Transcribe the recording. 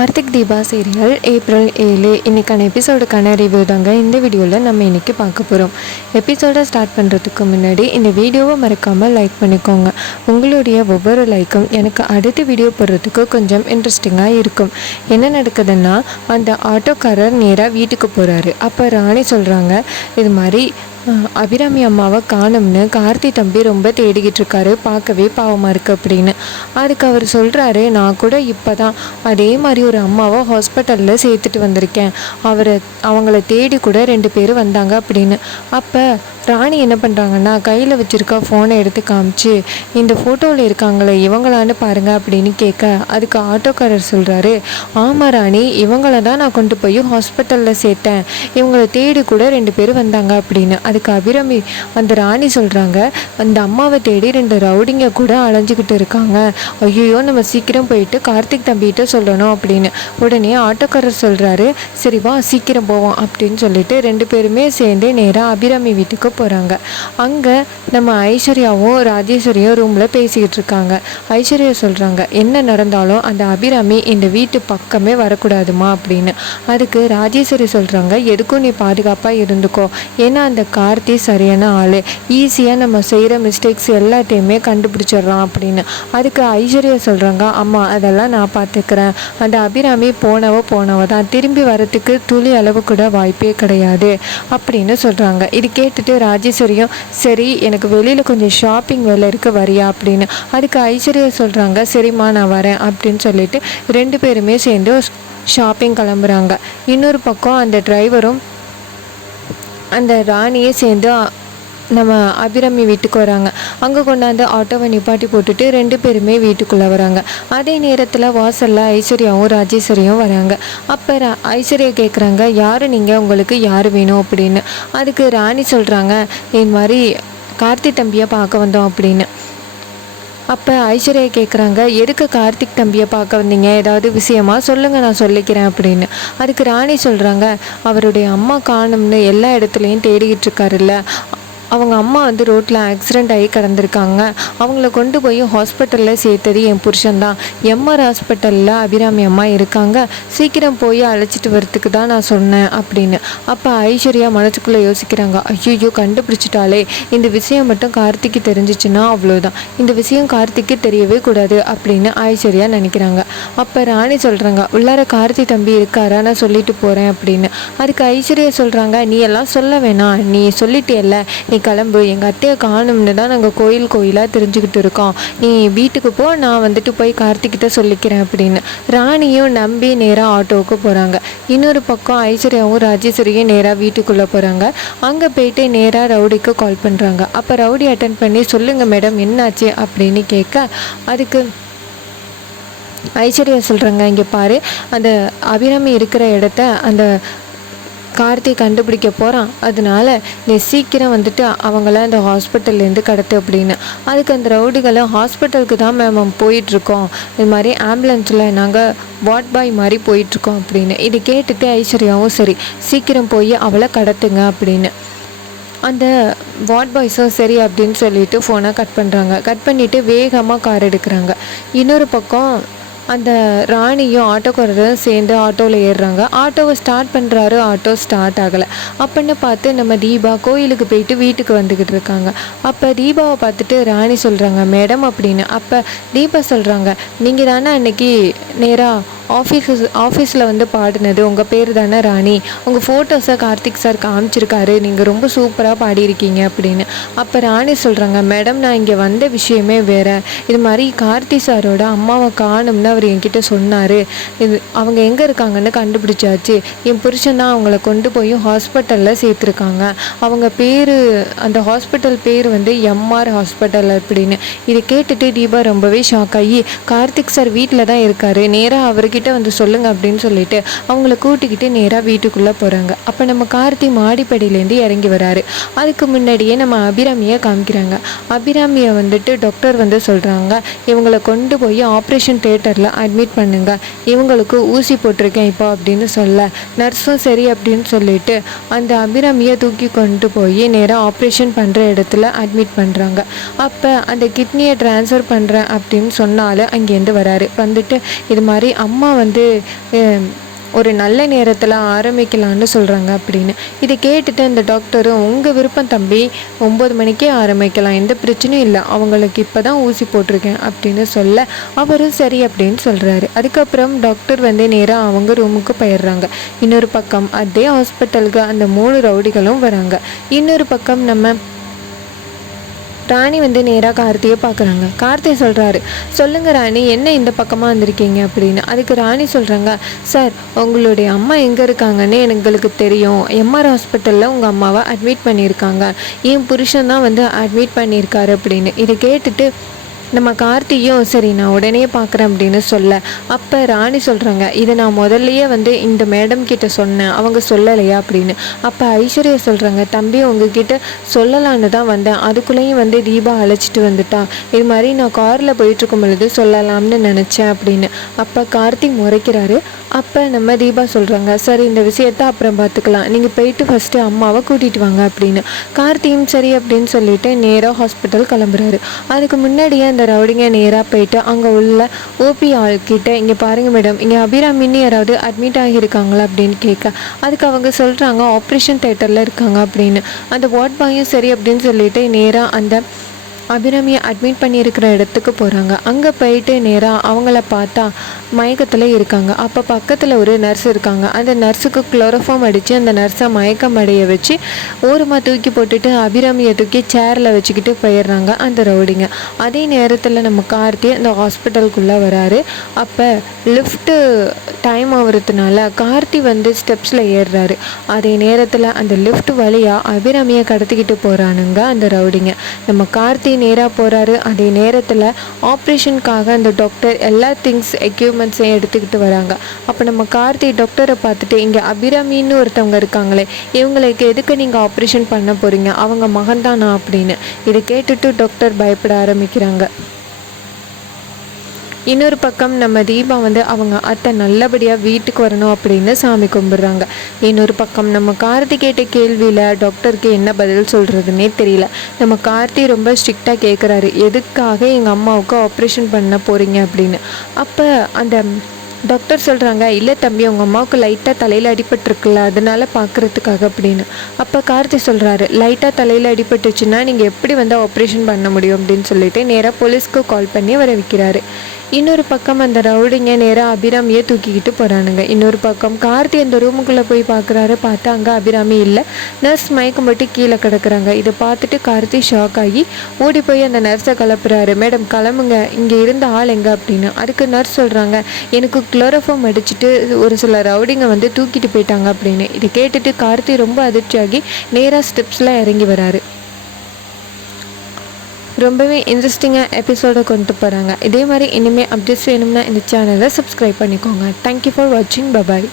Karthik Deepa serial April 7 இன்றைக்கான எபிசோடுக்கான review தாங்க இந்த வீடியோவில் நம்ம இன்றைக்கி பார்க்க போகிறோம். எபிசோடை ஸ்டார்ட் பண்ணுறதுக்கு முன்னாடி இந்த வீடியோவை மறக்காமல் லைக் பண்ணிக்கோங்க. உங்களுடைய ஒவ்வொரு லைக்கும் எனக்கு அடுத்த வீடியோ போடுறதுக்கு கொஞ்சம் இன்ட்ரெஸ்டிங்காக இருக்கும். என்ன நடக்குதுன்னா, அந்த ஆட்டோக்காரர் நேராக வீட்டுக்கு போகிறாரு. அப்போ ராணி சொல்கிறாங்க, இது மாதிரி அபிராமி அம்மாவை காணும்னு கார்த்தி தம்பி ரொம்ப தேடிக்கிட்டு இருக்காரு, பார்க்கவே பாவமாக இருக்குது அப்படின்னு. அதுக்கு அவர் சொல்கிறாரு, நான் கூட இப்போ தான் அதே மாதிரி ஒரு அம்மாவை ஹாஸ்பிட்டலில் சேர்த்துட்டு வந்திருக்கேன், அவங்கள தேடி கூட 2 பேர் வந்தாங்க அப்படின்னு. அப்போ ராணி என்ன பண்ணுறாங்கன்னா, கையில் வச்சுருக்க ஃபோனை எடுத்து காமிச்சு, இந்த ஃபோட்டோவில் இருக்காங்களே இவங்களான்னு பாருங்கள் அப்படின்னு கேட்க, அதுக்கு ஆட்டோக்காரர் சொல்கிறாரு, ஆமாம் ராணி, இவங்கள தான் நான் கொண்டு போய் ஹாஸ்பிட்டலில் சேர்த்தேன், இவங்களை தேடி கூட 2 பேர் வந்தாங்க அப்படின்னு. அதுக்கு அபிராமி அந்த ராணி சொல்கிறாங்க, அந்த அம்மாவை தேடி 2 ரவுடிங்க கூட அலைஞ்சிக்கிட்டு இருக்காங்க, ஐயோ நம்ம சீக்கிரம் போயிட்டு கார்த்திக் தம்பிகிட்ட சொல்லணும் அப்படின்னு. உடனே ஆட்டோக்காரர் சொல்கிறாரு, சரி வா சீக்கிரம் போவோம் அப்படின்னு சொல்லிட்டு 2 பேருமே சேர்ந்து நேராக அபிராமி வீட்டுக்கு போகிறாங்க. அங்கே நம்ம ஐஸ்வர்யாவும் ராஜேஸ்வரியும் ரூமில் பேசிக்கிட்டு இருக்காங்க. ஐஸ்வர்யா சொல்கிறாங்க, என்ன நடந்தாலும் அந்த அபிராமி இந்த வீட்டு பக்கமே வரக்கூடாதுமா அப்படின்னு. அதுக்கு ராஜேஸ்வரி சொல்கிறாங்க, எதுக்கும் நீ பாதுகாப்பாக இருந்துக்கோ, ஏன்னா அந்த கார்த்தி சரியான ஆள், ஈஸியாக நம்ம செய்கிற மிஸ்டேக்ஸ் எல்லாத்தையுமே கண்டுபிடிச்சிட்றான் அப்படின்னு. அதுக்கு ஐஸ்வர்யா சொல்கிறாங்க, அம்மா அதெல்லாம் நான் பார்த்துக்கிறேன், அந்த அபிராமி போனவ தான், திரும்பி வரத்துக்கு துளி அளவு கூட வாய்ப்பே கிடையாது அப்படின்னு சொல்கிறாங்க. இது கேட்டுட்டு ராஜேஸ்வரியும், சரி எனக்கு வெளியில் கொஞ்சம் ஷாப்பிங் வேலை இருக்குது வரியா அப்படின்னு. அதுக்கு ஐஸ்வர்யா சொல்கிறாங்க, சரிம்மா நான் வரேன் அப்படின்னு சொல்லிட்டு 2 பேருமே சேர்ந்து ஷாப்பிங் கிளம்புறாங்க. இன்னொரு பக்கம் அந்த டிரைவரும் அந்த ராணியே சேர்ந்து நம்ம அபிராமி வீட்டுக்கு வராங்க. அங்கே கொண்டாந்து ஆட்டோவை நிப்பாட்டி போட்டுட்டு 2 பேருமே வீட்டுக்குள்ளே வராங்க. அதே நேரத்தில் வாசலில் ஐஸ்வர்யாவும் ராஜேஸ்வரியும் வராங்க. அப்போ ஐஸ்வர்யா கேட்குறாங்க, யார் நீங்கள், உங்களுக்கு யார் வேணும் அப்படின்னு. அதுக்கு ராணி சொல்கிறாங்க, இது மாதிரி கார்த்தி தம்பியை பார்க்க வந்தோம் அப்படின்னு. அப்போ ஐஸ்வர்யா கேட்குறாங்க, எதுக்கு கார்த்திக் தம்பியை பார்க்க வந்தீங்க, ஏதாவது விஷயமா சொல்லுங்கள் நான் சொல்லிக்கிறேன் அப்படின்னு. அதுக்கு ராணி சொல்கிறாங்க, அவருடைய அம்மா காணும்னு எல்லா இடத்துலையும் தேடிக்கிட்டு இருக்காருல்ல, அவங்க அம்மா ரோட்டில் ஆக்சிடெண்ட் ஆகி கிடந்திருக்காங்க, அவங்கள கொண்டு போய் ஹாஸ்பிட்டலில் சேர்த்தது என் புருஷன்தான், எம்ஆர் ஹாஸ்பிட்டலில் அபிராமி அம்மா இருக்காங்க, சீக்கிரம் போய் அழைச்சிட்டு வரத்துக்கு தான் நான் சொன்னேன் அப்படின்னு. அப்போ ஐஸ்வர்யா மனசுக்குள்ளே யோசிக்கிறாங்க, ஐயோ கண்டுபிடிச்சிட்டாலே, இந்த விஷயம் மட்டும் கார்த்திக்கு தெரிஞ்சிச்சுன்னா அவ்வளோதான், இந்த விஷயம் கார்த்திக்கு தெரியவே கூடாது அப்படின்னு ஐஸ்வர்யா நினைக்கிறாங்க. அப்போ ராணி சொல்கிறாங்க, உள்ளார கார்த்தி தம்பி இருக்காரா, நான் சொல்லிட்டு போகிறேன் அப்படின்னு. அதுக்கு ஐஸ்வர்யா சொல்கிறாங்க, நீ எல்லாம் சொல்ல வேணாம், நீ சொல்லிட்டேல்ல, நீ கிளம்பு, எங்கள் அத்தையை காணும்னு தான் நாங்கள் கோயிலாக தெரிஞ்சுக்கிட்டு இருக்கோம், நீ வீட்டுக்கு போ, நான் போய் கார்த்திக்கிட்ட சொல்லிக்கிறேன் அப்படின்னு. ராணியும் நம்பி நேராக ஆட்டோவுக்கு போகிறாங்க. இன்னொரு பக்கம் ஐஸ்வர்யாவும் ராஜேஸ்வரியும் நேராக வீட்டுக்குள்ளே போகிறாங்க. அங்கே போயிட்டு நேராக ரவுடிக்கு கால் பண்ணுறாங்க. அப்போ ரவுடி அட்டன் பண்ணி, சொல்லுங்கள் மேடம் என்னாச்சு அப்படின்னு கேட்க, அதுக்கு ஐஸ்வர்யா சொல்கிறாங்க, இங்கே பாரு, அந்த அபிராமி இருக்கிற இடத்த அந்த கார்த்தி கண்டுபிடிக்க போகிறான், அதனால நீ சீக்கிரம் அவங்கள அந்த ஹாஸ்பிட்டல்லேருந்து கடத்து அப்படின்னு. அதுக்கு அந்த ரவுடிகளை, ஹாஸ்பிட்டலுக்கு தான் மேம் போயிட்டுருக்கோம், இது மாதிரி ஆம்புலன்ஸில் நாங்கள் வார்ட் பாய் மாதிரி போயிட்டுருக்கோம் அப்படின்னு. இது கேட்டுட்டு ஐஸ்வர்யாவும், சரி சீக்கிரம் போய் அவளை கடத்துங்க அப்படின்னு. அந்த வார்ட் பாய்ஸும் சரி அப்படின்னு சொல்லிட்டு ஃபோனை கட் பண்ணுறாங்க. கட் பண்ணிவிட்டு வேகமாக கார் எடுக்கிறாங்க. இன்னொரு பக்கம் அந்த ராணியும் ஆட்டோக்காரரும் சேர்ந்து ஆட்டோவில் ஏறுறாங்க. ஆட்டோவை ஸ்டார்ட் பண்ணுறாரு, ஆட்டோ ஸ்டார்ட் ஆகலை. அப்படின்னு பார்த்து நம்ம தீபா கோயிலுக்கு போயிட்டு வீட்டுக்கு வந்துக்கிட்டு இருக்காங்க. அப்போ தீபாவை பார்த்துட்டு ராணி சொல்கிறாங்க, மேடம் அப்படின்னு. அப்போ தீபா சொல்கிறாங்க, நீங்கள் தானே அன்னைக்கு நேராக ஆஃபீஸில் பாடினது, உங்கள் பேர் தானே ராணி, உங்கள் ஃபோட்டோஸை கார்த்திக் சார் காமிச்சிருக்காரு, நீங்கள் ரொம்ப சூப்பராக பாடியிருக்கீங்க அப்படின்னு. அப்போ ராணி சொல்கிறாங்க, மேடம் நான் இங்கே வந்த விஷயமே வேறு, இது மாதிரி கார்த்தி சாரோட அம்மாவை காணும்னு அவர் என்கிட்ட சொன்னார், இது அவங்க எங்கே இருக்காங்கன்னு கண்டுபிடிச்சாச்சு, என் புருஷன் தான் அவங்கள கொண்டு போய் ஹாஸ்பிட்டலில் சேர்த்துருக்காங்க, அவங்க பேர், அந்த ஹாஸ்பிட்டல் பேர் எம்ஆர் ஹாஸ்பிட்டல் அப்படின்னு. இதை கேட்டுட்டு தீபா ரொம்பவே ஷாக் ஆகி, கார்த்திக் சார் வீட்டில் தான் இருக்கார், நேராக அவர்கிட்ட சொல்லுங்க அப்படின்னு சொல்லிட்டு அவங்கள கூட்டிக்கிட்டு நேராக வீட்டுக்குள்ளே போகிறாங்க. அப்போ நம்ம கார்த்தி மாடிப்படியிலேருந்து இறங்கி வராரு. அதுக்கு முன்னாடியே நம்ம அபிராமியை காமிக்கிறாங்க. அபிராமியை டாக்டர் சொல்கிறாங்க, இவங்களை கொண்டு போய் ஆப்ரேஷன் தியேட்டரில் அட்மிட் பண்ணுங்க, இவங்களுக்கு ஊசி போட்டிருக்கேன் இப்போ அப்படின்னு சொல்ல, நர்ஸும் சரி அப்படின்னு சொல்லிட்டு அந்த அபிராமியை தூக்கி கொண்டு போய் நேராக ஆப்ரேஷன் பண்ணுற இடத்துல அட்மிட் பண்ணுறாங்க. அப்போ அந்த கிட்னியை ட்ரான்ஸ்ஃபர் பண்ணுறேன் அப்படின்னு சொன்னாலும் அங்கேருந்து வராரு. இது மாதிரி அம்மா வந்து ஒரு நல்ல நேரத்தில் ஆரம்பிக்கலான்னு சொல்கிறாங்க அப்படின்னு. இதை கேட்டுட்டு அந்த டாக்டரும், உங்கள் விருப்பம் தம்பி, 9 மணிக்கே ஆரம்பிக்கலாம், எந்த பிரச்சனையும் இல்லை, அவங்களுக்கு இப்போ தான் ஊசி போட்டிருக்கேன் அப்படின்னு சொல்ல அவரும் சரி அப்படின்னு சொல்கிறாரு. அதுக்கப்புறம் டாக்டர் வந்து நேராக அவங்க ரூமுக்கு போயிடுறாங்க. இன்னொரு பக்கம் அதே ஹாஸ்பிட்டலுக்கு அந்த 3 ரவுடிகளும் வராங்க. இன்னொரு பக்கம் நம்ம ராணி வந்து நேராக கார்த்தியை பார்க்குறாங்க. கார்த்தி சொல்கிறாரு, சொல்லுங்கள் ராணி, என்ன இந்த பக்கமாக வந்திருக்கீங்க அப்படின்னு. அதுக்கு ராணி சொல்கிறாங்க, சார் உங்களுடைய அம்மா எங்கே இருக்காங்கன்னு எங்களுக்கு தெரியும், எம்ஆர் ஹாஸ்பிட்டலில் உங்கள் அம்மாவை அட்மிட் பண்ணியிருக்காங்க, என் புருஷன் தான் வந்து அட்மிட் பண்ணியிருக்காரு அப்படின்னு. இதை கேட்டுட்டு நம்ம கார்த்தியும் சரி நான் உடனே பார்க்குறேன் அப்படின்னு சொல்ல, அப்போ ராணி சொல்கிறாங்க, இதை நான் முதல்லையே வந்து இந்த மேடம் கிட்ட சொன்னேன், அவங்க சொல்லலையா அப்படின்னு. அப்போ ஐஸ்வர்யா சொல்கிறாங்க, தம்பி உங்ககிட்ட சொல்லலான்னு தான் வந்தேன், அதுக்குள்ளேயும் வந்து தீபா அழைச்சிட்டு வந்துட்டா, இது மாதிரி நான் காரில் போயிட்டுருக்கும் பொழுது சொல்லலாம்னு நினச்சேன் அப்படின்னு. அப்போ கார்த்திக் முறைக்கிறாரு. அப்போ நம்ம தீபா சொல்கிறாங்க, சரி இந்த விஷயத்த அப்புறம் பார்த்துக்கலாம், நீங்கள் போயிட்டு ஃபஸ்ட்டு அம்மாவை கூட்டிகிட்டு வாங்க அப்படின்னு. கார்த்தியும் சரி அப்படின்னு சொல்லிட்டு நேராக ஹாஸ்பிட்டல் கிளம்புறாரு. அதுக்கு முன்னாடியே அந்த ரவுடிங்க நேராக போயிட்டு அங்கே உள்ள ஓபி ஆள்கிட்ட, இங்கே பாருங்கள் மேடம், இங்கே அபிராமின்னு யாராவது அட்மிட் ஆகியிருக்காங்களா அப்படின்னு கேட்க, அதுக்கு அவங்க சொல்கிறாங்க ஆப்ரேஷன் தேட்டரில் இருக்காங்க அப்படின்னு. அந்த வார்ட் பாயும் சரி அப்படின்னு சொல்லிட்டு நேராக அந்த அபிராமியை அட்மிட் பண்ணியிருக்கிற இடத்துக்கு போகிறாங்க. அங்கே போயிட்டு நேராக அவங்கள பார்த்தா மயக்கத்தில் இருக்காங்க. அப்போ பக்கத்தில் ஒரு நர்ஸ் இருக்காங்க. அந்த நர்ஸுக்கு குளோரோஃபார்ம் அடித்து அந்த நர்ஸை மயக்கம் அடைய வச்சு ஓரமாக தூக்கி போட்டுட்டு அபிராமியை தூக்கி சேரில் வச்சுக்கிட்டு போயிடுறாங்க அந்த ரவுடிங்க. அதே நேரத்தில் நம்ம கார்த்தி அந்த ஹாஸ்பிட்டலுக்குள்ளே வராரு. அப்போ லிஃப்ட்டு டைம் ஆகிறதுனால கார்த்தி வந்து ஸ்டெப்ஸில் ஏறுறாரு. அதே நேரத்தில் அந்த லிஃப்ட் வழியாக அபிராமியை கடத்திக்கிட்டு போகிறானுங்க அந்த ரவுடிங்க. நம்ம கார்த்தி நேராக போகிறாரு. அதே நேரத்தில் ஆப்ரேஷனுக்காக அந்த டாக்டர் எல்லா எக்யூப்மெண்ட்ஸையும் எடுத்துக்கிட்டு வராங்க. அப்போ நம்ம கார்த்தி டாக்டரை பார்த்துட்டு, இங்கே அபிராமின்னு ஒருத்தவங்க இருக்காங்களே, இவங்களுக்கு எதுக்கு நீங்கள் ஆப்ரேஷன் பண்ண போகிறீங்க, அவங்க மகன்தானா அப்படின்னு. இதை கேட்டுட்டு டாக்டர் பயப்பட ஆரம்பிக்கிறாங்க. இன்னொரு பக்கம் நம்ம தீபா வந்து அவங்க அத்தை நல்லபடியாக வீட்டுக்கு வரணும் அப்படின்னு சாமி கும்பிட்றாங்க. இன்னொரு பக்கம் நம்ம கார்த்தி கேட்ட கேள்வியில் டாக்டருக்கு என்ன பதில் சொல்கிறதுனே தெரியல. நம்ம கார்த்தி ரொம்ப ஸ்ட்ரிக்டாக கேட்குறாரு, எதுக்காக எங்கள் அம்மாவுக்கு ஆப்ரேஷன் பண்ண போகிறீங்க அப்படின்னு. அப்போ அந்த டாக்டர் சொல்கிறாங்க, இல்லை தம்பி, உங்கள் அம்மாவுக்கு லைட்டாக தலையில் அடிபட்டுருக்குல்ல, அதனால பார்க்குறதுக்காக அப்படின்னு. அப்போ கார்த்தி சொல்கிறாரு, லைட்டாக தலையில் அடிபட்டுச்சுன்னா நீங்கள் எப்படி வந்து ஆப்ரேஷன் பண்ண முடியும் அப்படின்னு சொல்லிட்டு நேராக போலீஸ்க்கு கால் பண்ணி வர வைக்கிறாரு. இன்னொரு பக்கம் அந்த ரவுடிங்க நேராக அபிராமியை தூக்கிக்கிட்டு போகிறானுங்க. இன்னொரு பக்கம் கார்த்தி அந்த ரூமுக்குள்ளே போய் பார்க்குறாரு. பார்த்தா அங்கே அபிராமி இல்லை, நர்ஸ் மயக்கம் போட்டு கீழே கிடக்குறாங்க. இதை பார்த்துட்டு கார்த்தி ஷாக் ஆகி ஓடி போய் அந்த நர்ஸை கிளப்புறாரு. மேடம் கிளம்புங்க, இங்கே இருந்த ஆள் எங்கே அப்படின்னு. அதுக்கு நர்ஸ் சொல்கிறாங்க, எனக்கு குளோரோஃபார்ம் அடிச்சுட்டு ஒரு சில ரவுடிங்க வந்து தூக்கிட்டு போயிட்டாங்க அப்படின்னு. இதை கேட்டுட்டு கார்த்தி ரொம்ப அதிர்ச்சியாகி நேராக ஸ்டெப்ஸில் இறங்கி வராரு. ரொம்பவே இன்ட்ரெஸ்டிங்காக எபிசோடை கொண்டு போகிறாங்க. இதே மாதிரி இனிமேல் அப்டேட்ஸ் வேணும்னா இந்த சேனலை சப்ஸ்கிரைப் பண்ணிக்கோங்க. தேங்க்யூ ஃபார் வாட்சிங். பபாய்.